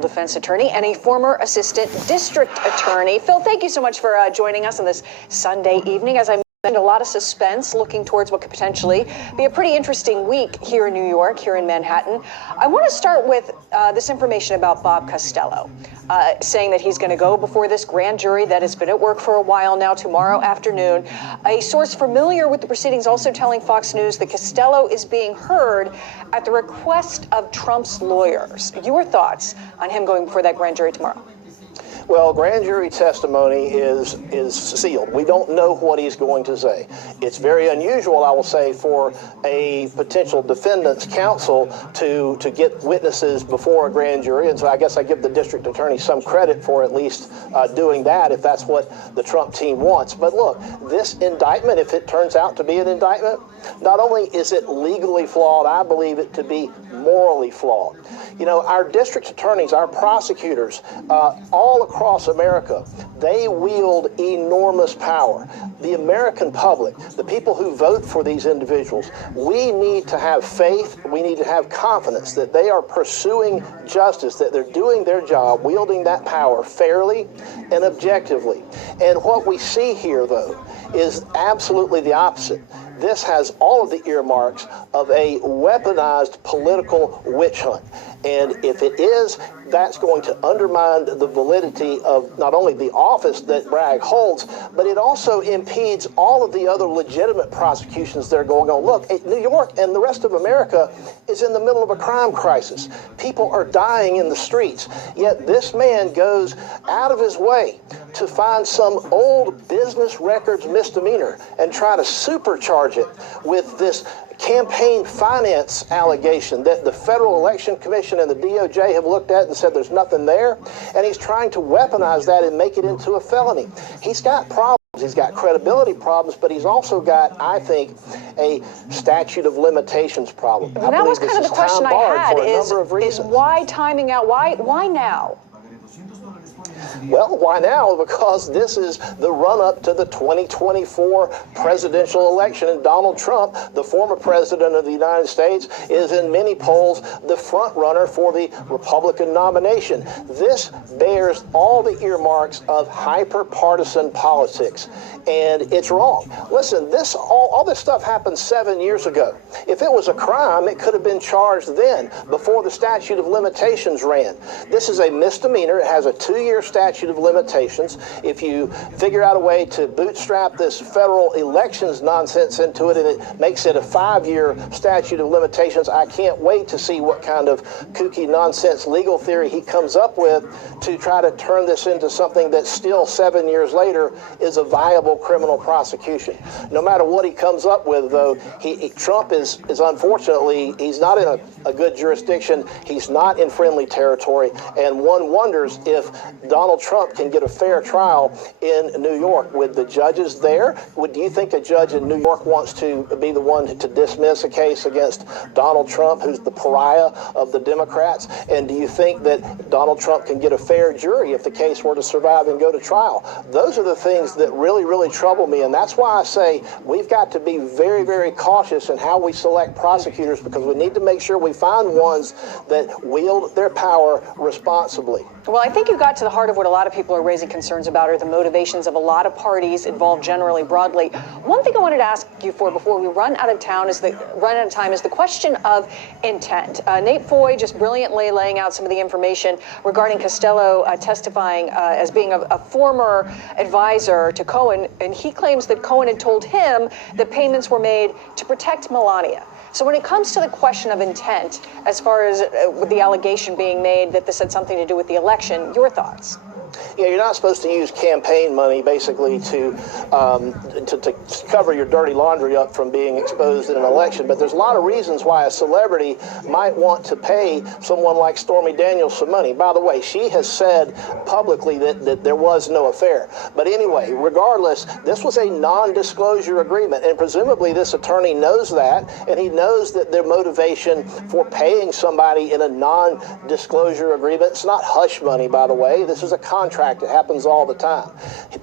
defense attorney and a former assistant district attorney. Phil, thank you so much for joining us on this Sunday evening. As I mentioned, a lot of suspense looking towards what could potentially be a pretty interesting week here in New York, here in Manhattan. I want to start with this information about Bob Costello, saying that he's going to go before this grand jury that has been at work for a while now tomorrow afternoon. A source familiar with the proceedings also telling Fox News that Costello is being heard at the request of Trump's lawyers. Your thoughts on him going before that grand jury tomorrow? Well, grand jury testimony is sealed. We don't know what he's going to say. It's very unusual, I will say, for a potential defendant's counsel to get witnesses before a grand jury. And so I guess I give the district attorney some credit for at least doing that, if that's what the Trump team wants. But look, this indictment, if it turns out to be an indictment, not only is it legally flawed, I believe it to be morally flawed. You know, our district attorneys, our prosecutors, all across America, they wield enormous power. The American public, the people who vote for these individuals, we need to have faith, we need to have confidence that they are pursuing justice, that they're doing their job, wielding that power fairly and objectively. And what we see here, though, is absolutely the opposite. This has all of the earmarks of a weaponized political witch hunt. And if it is, that's going to undermine the validity of not only the office that Bragg holds, but it also impedes all of the other legitimate prosecutions that are going on. Look, New York and the rest of America is in the middle of a crime crisis. People are dying in the streets. Yet this man goes out of his way to find some old business records misdemeanor and try to supercharge it with this campaign finance allegation that the Federal Election Commission and the DOJ have looked at and said there's nothing there, and he's trying to weaponize that and make it into a felony. He's got problems. He's got credibility problems, but he's also got, I think, a statute of limitations problem. Well, that was kind of the question I had, is why timing out? Why now? Well, why now? Because this is the run-up to the 2024 presidential election, and Donald Trump, the former president of the United States, is in many polls the front runner for the Republican nomination. This bears all the earmarks of hyper-partisan politics, and it's wrong. Listen, all this stuff happened 7 years ago. If it was a crime, it could have been charged then, before the statute of limitations ran. This is a misdemeanor. It has a 2-year statute of limitations. If you figure out a way to bootstrap this federal elections nonsense into it and it makes it a 5-year statute of limitations, I can't wait to see what kind of kooky nonsense legal theory he comes up with to try to turn this into something that still 7 years later is a viable criminal prosecution. No matter what he comes up with, though, Trump is unfortunately, he's not in a good jurisdiction. He's not in friendly territory, and one wonders if Donald Trump can get a fair trial in New York with the judges there. Do you think a judge in New York wants to be the one to dismiss a case against Donald Trump, who's the pariah of the Democrats? And do you think that Donald Trump can get a fair jury if the case were to survive and go to trial? Those are the things that really, really trouble me, and that's why I say we've got to be very, very cautious in how we select prosecutors, because we need to make sure we find ones that wield their power responsibly. Well, I think you got to the heart of what a lot of people are raising concerns about, are the motivations of a lot of parties involved generally, broadly. One thing I wanted to ask you for before we run out of time is the question of intent. Nate Foy just brilliantly laying out some of the information regarding Costello testifying as being a former advisor to Cohen, and he claims that Cohen had told him that payments were made to protect Melania. So when it comes to the question of intent, as far as with the allegation being made that this had something to do with the election, your thoughts? Yeah, you're not supposed to use campaign money basically to cover your dirty laundry up from being exposed in an election. But there's a lot of reasons why a celebrity might want to pay someone like Stormy Daniels some money. By the way, she has said publicly that there was no affair. But anyway, regardless, this was a non-disclosure agreement, and presumably this attorney knows that, and he knows that their motivation for paying somebody in a non-disclosure agreement, it's not hush money, by the way. This is a contract. It happens all the time.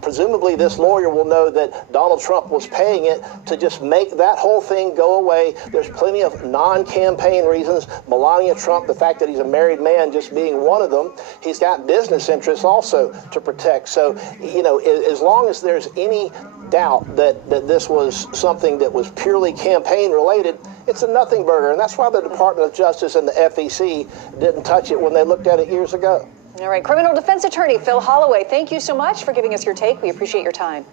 Presumably, this lawyer will know that Donald Trump was paying it to just make that whole thing go away. There's plenty of non-campaign reasons. Melania Trump, the fact that he's a married man just being one of them. He's got business interests also to protect. So, you know, as long as there's any doubt that this was something that was purely campaign related, it's a nothing burger. And that's why the Department of Justice and the FEC didn't touch it when they looked at it years ago. All right, criminal defense attorney Phil Holloway, thank you so much for giving us your take. We appreciate your time.